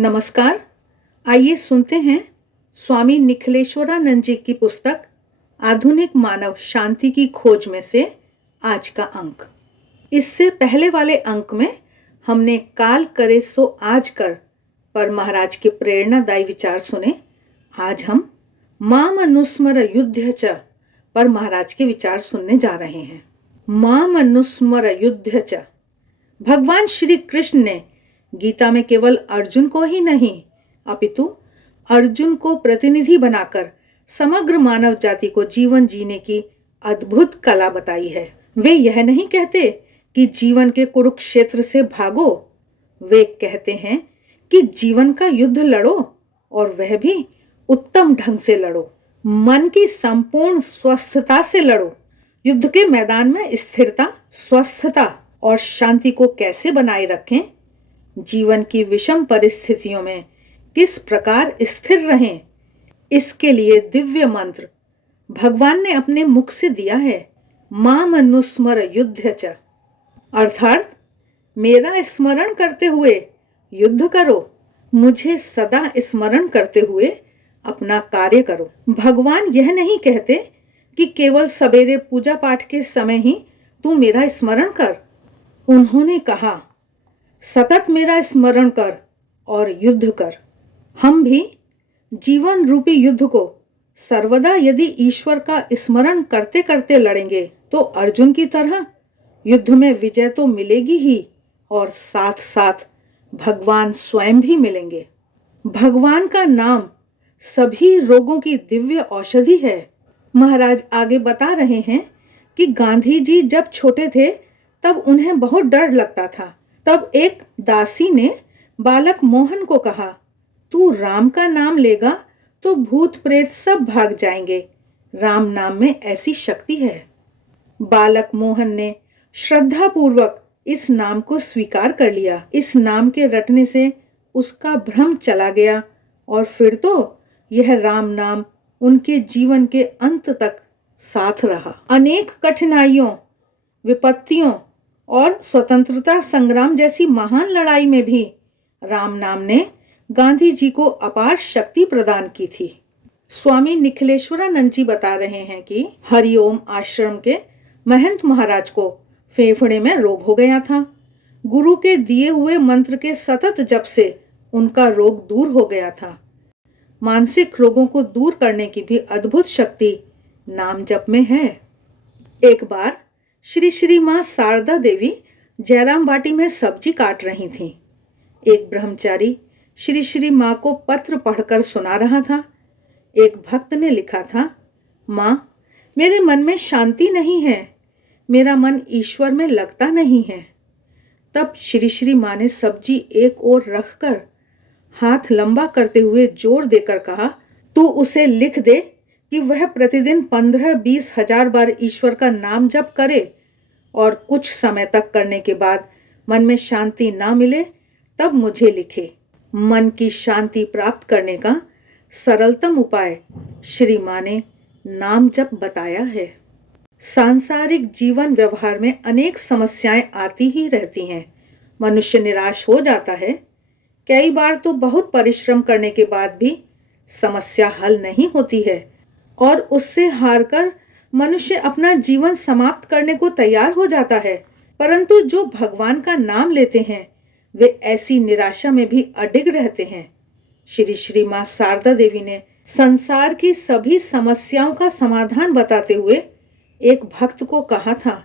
नमस्कार। आइए सुनते हैं स्वामी निखिलेश्वरानंद जी की पुस्तक आधुनिक मानव शांति की खोज में से आज का अंक। इससे पहले वाले अंक में हमने काल करे सो आज कर पर महाराज के प्रेरणादायी विचार सुने। आज हम माम अनुस्मर युद्ध च पर महाराज के विचार सुनने जा रहे हैं। माम अनुस्मर युद्ध च। भगवान श्री कृष्ण ने गीता में केवल अर्जुन को ही नहीं अपितु अर्जुन को प्रतिनिधि बनाकर समग्र मानव जाति को जीवन जीने की अद्भुत कला बताई है। वे यह नहीं कहते कि जीवन के कुरुक्षेत्र से भागो, वे कहते हैं कि जीवन का युद्ध लड़ो और वह भी उत्तम ढंग से लड़ो। मन की संपूर्ण स्वस्थता से लड़ो। युद्ध के मैदान में स्थिरता, स्वस्थता और शांति को कैसे बनाए रखें, जीवन की विषम परिस्थितियों में किस प्रकार स्थिर रहें, इसके लिए दिव्य मंत्र भगवान ने अपने मुख से दिया है। माम अनुस्मर युद्ध च, अर्थात मेरा स्मरण करते हुए युद्ध करो, मुझे सदा स्मरण करते हुए अपना कार्य करो। भगवान यह नहीं कहते कि केवल सवेरे पूजा पाठ के समय ही तू मेरा स्मरण कर। उन्होंने कहा सतत मेरा स्मरण कर और युद्ध कर। हम भी जीवन रूपी युद्ध को सर्वदा यदि ईश्वर का स्मरण करते करते लड़ेंगे तो अर्जुन की तरह युद्ध में विजय तो मिलेगी ही और साथ साथ भगवान स्वयं भी मिलेंगे। भगवान का नाम सभी रोगों की दिव्य औषधि है। महाराज आगे बता रहे हैं कि गांधी जी जब छोटे थे तब उन्हें बहुत डर लगता था। तब एक दासी ने बालक मोहन को कहा, तू राम का नाम लेगा तो भूत प्रेत सब भाग जाएंगे, राम नाम में ऐसी शक्ति है। बालक मोहन ने श्रद्धापूर्वक इस नाम को स्वीकार कर लिया। इस नाम के रटने से उसका भ्रम चला गया और फिर तो यह राम नाम उनके जीवन के अंत तक साथ रहा। अनेक कठिनाइयों, विपत्तियों और स्वतंत्रता संग्राम जैसी महान लड़ाई में भी राम नाम ने गांधी जी को अपार शक्ति प्रदान की थी। स्वामी निखिलेश्वरानंद जी बता रहे हैं कि हरिओम आश्रम के महंत महाराज को फेफड़े में रोग हो गया था। गुरु के दिए हुए मंत्र के सतत जप से उनका रोग दूर हो गया था। मानसिक रोगों को दूर करने की भी अद्भुत शक्ति नाम जप में है। एक बार श्री श्री मां शारदा देवी जयराम बाटी में सब्जी काट रही थीं। एक ब्रह्मचारी श्री श्री मां को पत्र पढ़कर सुना रहा था। एक भक्त ने लिखा था, मां, मेरे मन में शांति नहीं है, मेरा मन ईश्वर में लगता नहीं है। तब श्री श्री मां ने सब्जी एक ओर रखकर हाथ लंबा करते हुए जोर देकर कहा, तू उसे लिख दे कि वह प्रतिदिन 15-20 हजार बार ईश्वर का नाम जप करे और कुछ समय तक करने के बाद मन में शांति ना मिले तब मुझे लिखे। मन की शांति प्राप्त करने का सरलतम उपाय श्री मां ने नाम जप बताया है। सांसारिक जीवन व्यवहार में अनेक समस्याएं आती ही रहती हैं। मनुष्य निराश हो जाता है। कई बार तो बहुत परिश्रम करने के बाद भी समस्या हल नहीं होती है और उससे हारकर मनुष्य अपना जीवन समाप्त करने को तैयार हो जाता है। परंतु जो भगवान का नाम लेते हैं वे ऐसी निराशा में भी अडिग रहते हैं। श्री श्री मां शारदा देवी ने संसार की सभी समस्याओं का समाधान बताते हुए एक भक्त को कहा था,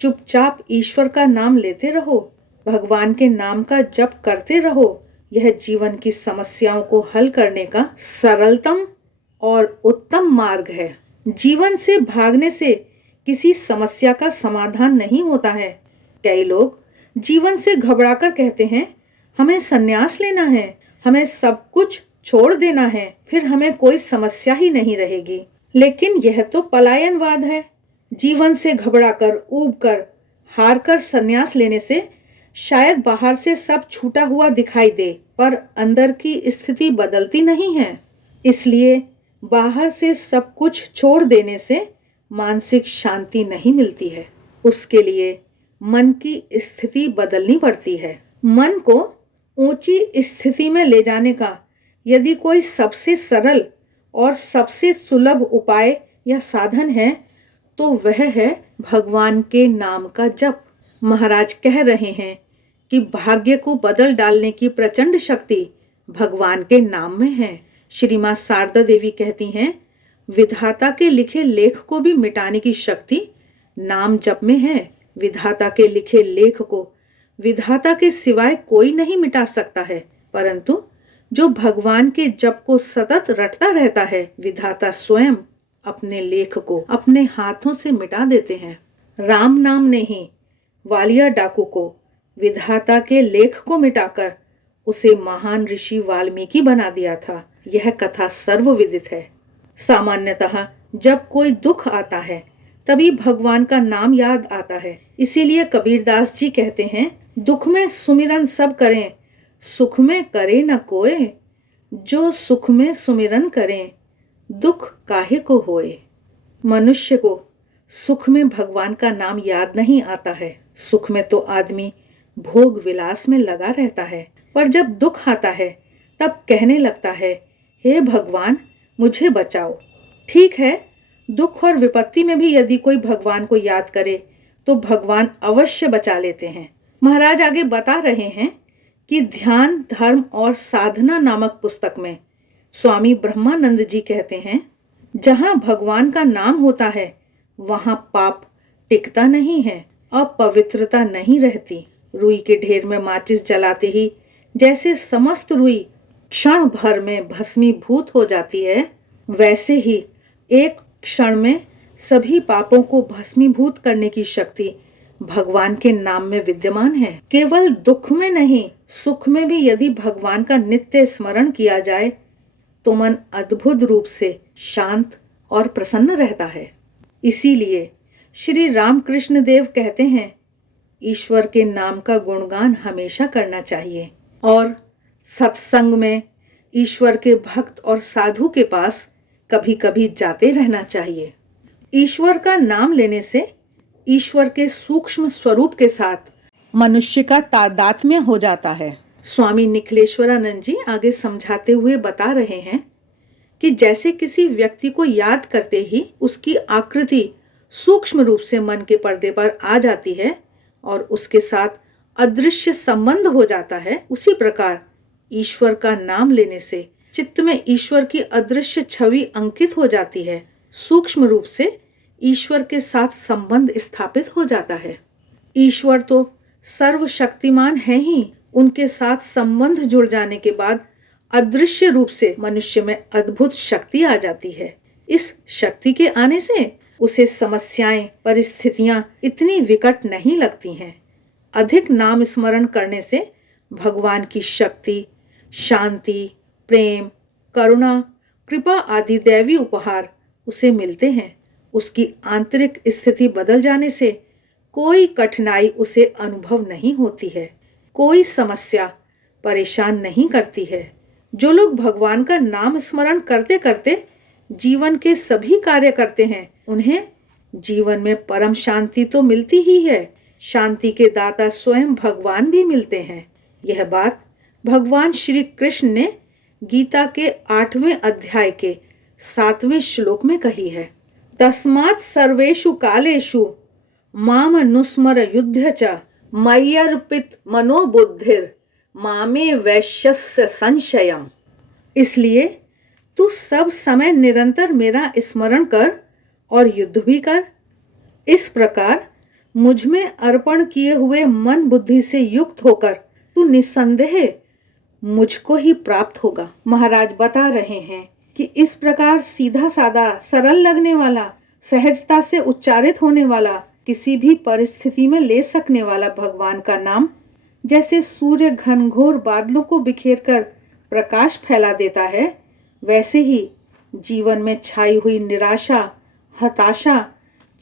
चुपचाप ईश्वर का नाम लेते रहो, भगवान के नाम का जप करते रहो। यह जीवन की समस्याओं को हल करने का सरलतम और उत्तम मार्ग है। जीवन से भागने से किसी समस्या का समाधान नहीं होता है। कई लोग जीवन से घबराकर कहते हैं, हमें संन्यास लेना है, हमें सब कुछ छोड़ देना है, फिर हमें कोई समस्या ही नहीं रहेगी। लेकिन यह तो पलायनवाद है। जीवन से घबराकर, ऊबकर, हारकर संन्यास लेने से शायद बाहर से सब छूटा हुआ दिखाई दे, पर अंदर की स्थिति बदलती नहीं है। इसलिए बाहर से सब कुछ छोड़ देने से मानसिक शांति नहीं मिलती है। उसके लिए मन की स्थिति बदलनी पड़ती है। मन को ऊंची स्थिति में ले जाने का यदि कोई सबसे सरल और सबसे सुलभ उपाय या साधन है तो वह है भगवान के नाम का जप। महाराज कह रहे हैं कि भाग्य को बदल डालने की प्रचंड शक्ति भगवान के नाम में है। श्री मां शारदा देवी कहती हैं, विधाता के लिखे लेख को भी मिटाने की शक्ति नाम जप में है। विधाता के लिखे लेख को विधाता के सिवाय कोई नहीं मिटा सकता है, परंतु जो भगवान के जप को सतत रटता रहता है, विधाता स्वयं अपने लेख को अपने हाथों से मिटा देते हैं। राम नाम ने ही वालिया डाकू को विधाता के लेख को मिटाकर उसे महान ऋषि वाल्मीकि बना दिया था। यह कथा सर्वविदित है। सामान्यतः जब कोई दुख आता है तभी भगवान का नाम याद आता है। इसीलिए कबीरदास जी कहते हैं, दुख में सुमिरन सब करें, सुख में करे न कोय। जो सुख में सुमिरन करें, दुख काहे को होए। मनुष्य को सुख में भगवान का नाम याद नहीं आता है। सुख में तो आदमी भोग विलास में लगा रहता है, पर जब दुख आता है तब कहने लगता है, हे भगवान मुझे बचाओ। ठीक है, दुख और विपत्ति में भी यदि कोई भगवान को याद करे तो भगवान अवश्य बचा लेते हैं। महाराज आगे बता रहे हैं कि ध्यान, धर्म और साधना नामक पुस्तक में स्वामी ब्रह्मानंद जी कहते हैं, जहाँ भगवान का नाम होता है वहाँ पाप टिकता नहीं है, अपवित्रता नहीं रहती। रुई के ढेर में माचिस जलाते ही जैसे समस्त रुई क्षण भर में भस्मीभूत हो जाती है, वैसे ही एक क्षण में सभी पापों को भस्मीभूत करने की शक्ति भगवान के नाम में विद्यमान है। केवल दुख में नहीं, सुख में भी यदि भगवान का नित्य स्मरण किया जाए तो मन अद्भुत रूप से शांत और प्रसन्न रहता है। इसीलिए श्री रामकृष्ण देव कहते हैं, ईश्वर के नाम का गुणगान हमेशा करना चाहिए और सत्संग में ईश्वर के भक्त और साधु के पास कभी कभी जाते रहना चाहिए। ईश्वर का नाम लेने से ईश्वर के सूक्ष्म स्वरूप के साथ मनुष्य का तादात्म्य हो जाता है। स्वामी निखिलेश्वरानंद जी आगे समझाते हुए बता रहे हैं कि जैसे किसी व्यक्ति को याद करते ही उसकी आकृति सूक्ष्म रूप से मन के पर्दे पर आ जाती है और उसके साथ अदृश्य संबंध हो जाता है, उसी प्रकार ईश्वर का नाम लेने से चित्त में ईश्वर की अदृश्य छवि अंकित हो जाती है। सूक्ष्म रूप से ईश्वर के साथ संबंध स्थापित हो जाता है। ईश्वर तो सर्वशक्तिमान है ही, उनके साथ संबंध जुड़ जाने के बाद अदृश्य रूप से मनुष्य में अद्भुत शक्ति आ जाती है। इस शक्ति के आने से उसे समस्याएं, परिस्थितियां इतनी विकट नहीं लगती हैं। अधिक नाम स्मरण करने से भगवान की शक्ति, शांति, प्रेम, करुणा, कृपा आदि दैवी उपहार उसे मिलते हैं। उसकी आंतरिक स्थिति बदल जाने से कोई कठिनाई उसे अनुभव नहीं होती है, कोई समस्या परेशान नहीं करती है। जो लोग भगवान का नाम स्मरण करते करते जीवन के सभी कार्य करते हैं, उन्हें जीवन में परम शांति तो मिलती ही है, शांति के दाता स्वयं भगवान भी मिलते हैं। यह बात भगवान श्री कृष्ण ने गीता के 8वें अध्याय के 7वें श्लोक में कही है। तस्मात् सर्वेषु कालेषु माम अनुस्मर युद्ध च मय्यर्पित मनोबुद्धिर मामे वैश्यस्य संशयम। इसलिए तू सब समय निरंतर मेरा स्मरण कर और युद्ध भी कर। इस प्रकार मुझ में अर्पण किए हुए मन बुद्धि से युक्त होकर तू निस्संदेह मुझको ही प्राप्त होगा। महाराज बता रहे हैं कि इस प्रकार सीधा सादा, सरल लगने वाला, सहजता से उच्चारित होने वाला, किसी भी परिस्थिति में ले सकने वाला भगवान का नाम जैसे सूर्य घनघोर बादलों को बिखेरकर प्रकाश फैला देता है, वैसे ही जीवन में छाई हुई निराशा, हताशा,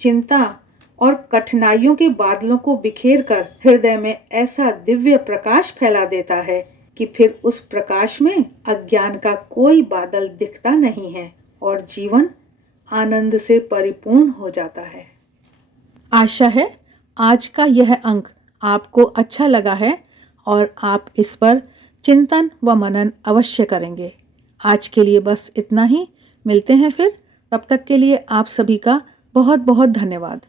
चिंता और कठिनाइयों के बादलों को बिखेरकर हृदय में ऐसा दिव्य प्रकाश फैला देता है कि फिर उस प्रकाश में अज्ञान का कोई बादल दिखता नहीं है और जीवन आनंद से परिपूर्ण हो जाता है। आशा है आज का यह अंक आपको अच्छा लगा है और आप इस पर चिंतन व मनन अवश्य करेंगे। आज के लिए बस इतना ही। मिलते हैं फिर। तब तक के लिए आप सभी का बहुत बहुत धन्यवाद।